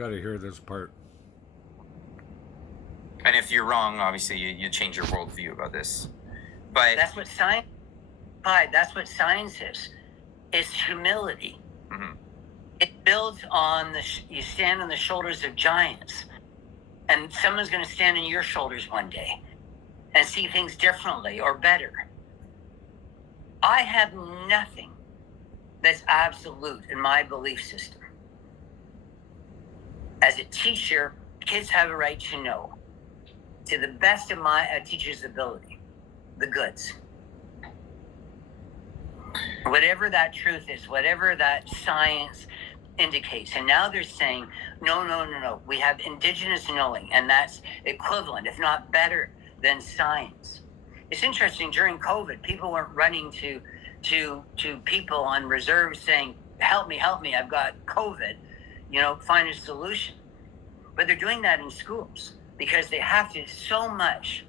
got to hear this part. And if you're wrong, obviously you change your worldview about this. But that's what science. That's what science is. It's humility. Mhm. It builds on you stand on the shoulders of giants, and someone's going to stand on your shoulders one day and see things differently or better. I have nothing that's absolute in my belief system. As a teacher, kids have a right to know, to the best of my teacher's ability, the goods. Whatever that truth is, whatever that science indicates. And now they're saying, no. We have indigenous knowing, and that's equivalent, if not better, than science. It's interesting, during COVID, people weren't running to people on reserve saying, help me, I've got COVID, find a solution. But they're doing that in schools because they have to so much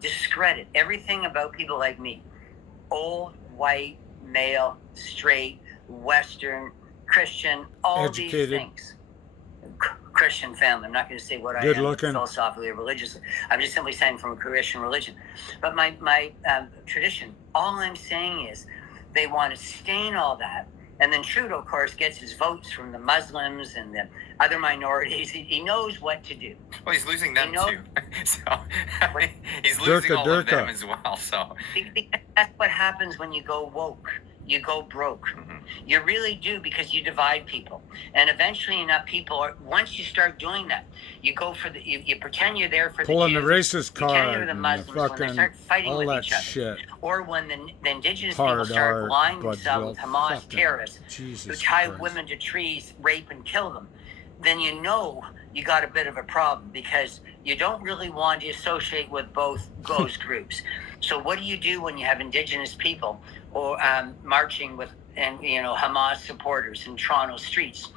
discredit everything about people like me. Old, white, male, straight, Western, Christian, all Educated. these things. Christian family. I'm not going to say what Good I am looking. philosophically or religiously. I'm just simply saying from a Christian religion. But my tradition, all I'm saying is they want to stain all that. And then Trudeau, of course, gets his votes from the Muslims and the other minorities. He knows what to do. Well, he's losing them too. So he's losing all of them as well. So that's what happens when you go woke. You go broke. Mhm. You really do, because you divide people. And eventually enough people once you start doing that, you go for you pretend you're there for pulling the Jews, the racist card, the and Muslims, the fucking, when they start fighting all with that each other. shit. Or when the indigenous Hard people start art, aligning themselves with Hamas fucking terrorists Jesus who tie Christ. women to trees, rape and kill them, then you got a bit of a problem, because you don't really want to associate with both those groups. So what do you do when you have indigenous people or marching with Hamas supporters in Toronto streets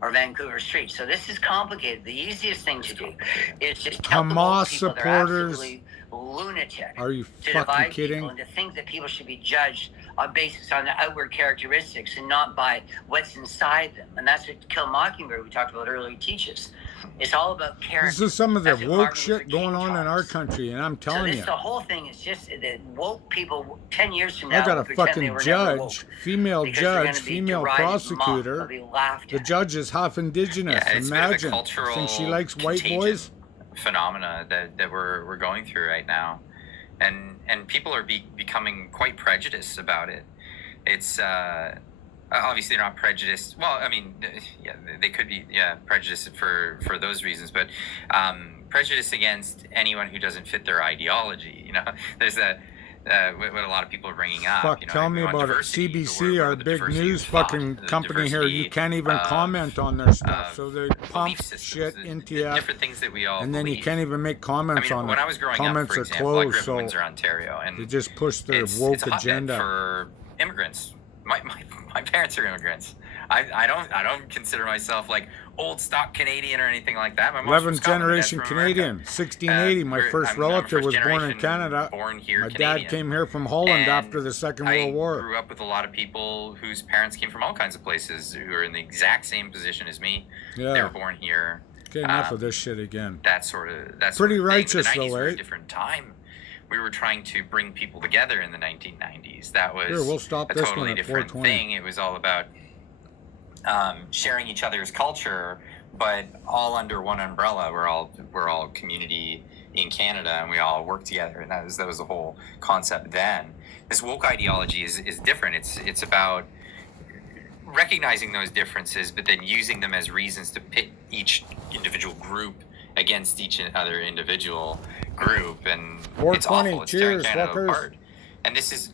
or Vancouver streets? So this is complicated. The easiest thing to do is just tell Hamas people they're supporters. absolutely lunatic. Are you to fucking divide kidding? people and to think that people should be judged on basis on the outward characteristics and not by what's inside them. And that's what Kill Mockingbird, we talked about earlier, teaches. It's all about character. This is some of the That's what woke Martin Luther shit going King on in taught our us. country, and I'm So telling this, you, the whole thing is just that woke people 10 years from now I got will a pretend they fucking were never woke, judge, female because they're judge, gonna be female derided, mocked, prosecutor. they'll be laughed The at. judge is half indigenous. yeah, it's Imagine. a bit of a cultural Think she likes white contagion boys? phenomena that we're going through right now, and people are becoming quite prejudiced about it. It's obviously they're not prejudiced. Well, I mean, yeah, they could be prejudiced for those reasons, but prejudice against anyone who doesn't fit their ideology. There's that. What a lot of people are bringing up. Fuck, tell me about it. CBC, our big news fucking company here, you can't even comment on their stuff, so they pump shit into you, different things that we all and then you believe. can't even make comments on it. When I was growing Comments up, for are example, I grew closed, up so in Windsor, Ontario, and they just push their it's woke a hotbed agenda. for immigrants. My parents are immigrants. I don't consider myself like old stock Canadian or anything like that. My mom's from 11th Scotland, my dad's generation from Canadian, America. 1680. My first I'm relative first was born in generation Canada. Born here, My Canadian. dad came here from Holland And after the Second World I War. grew up with a lot of people whose parents came from all kinds of places who are in the exact same position as me. They were Yeah. born here. Okay, enough of this shit again. That's Pretty sort of righteous, thing. The 90s though, were eh? a different time. We were trying to bring people together in the 1990s. That was Here, we'll stop a this totally one at different 420. thing. It was all about sharing each other's culture, but all under one umbrella. We're all community in Canada, and we all work together. And that was the whole concept then. This woke ideology is different. It's about recognizing those differences, but then using them as reasons to pit each individual group against each other individual group, and it's 420, awful. It's tearing cheers, Canada fuckers. apart. And this is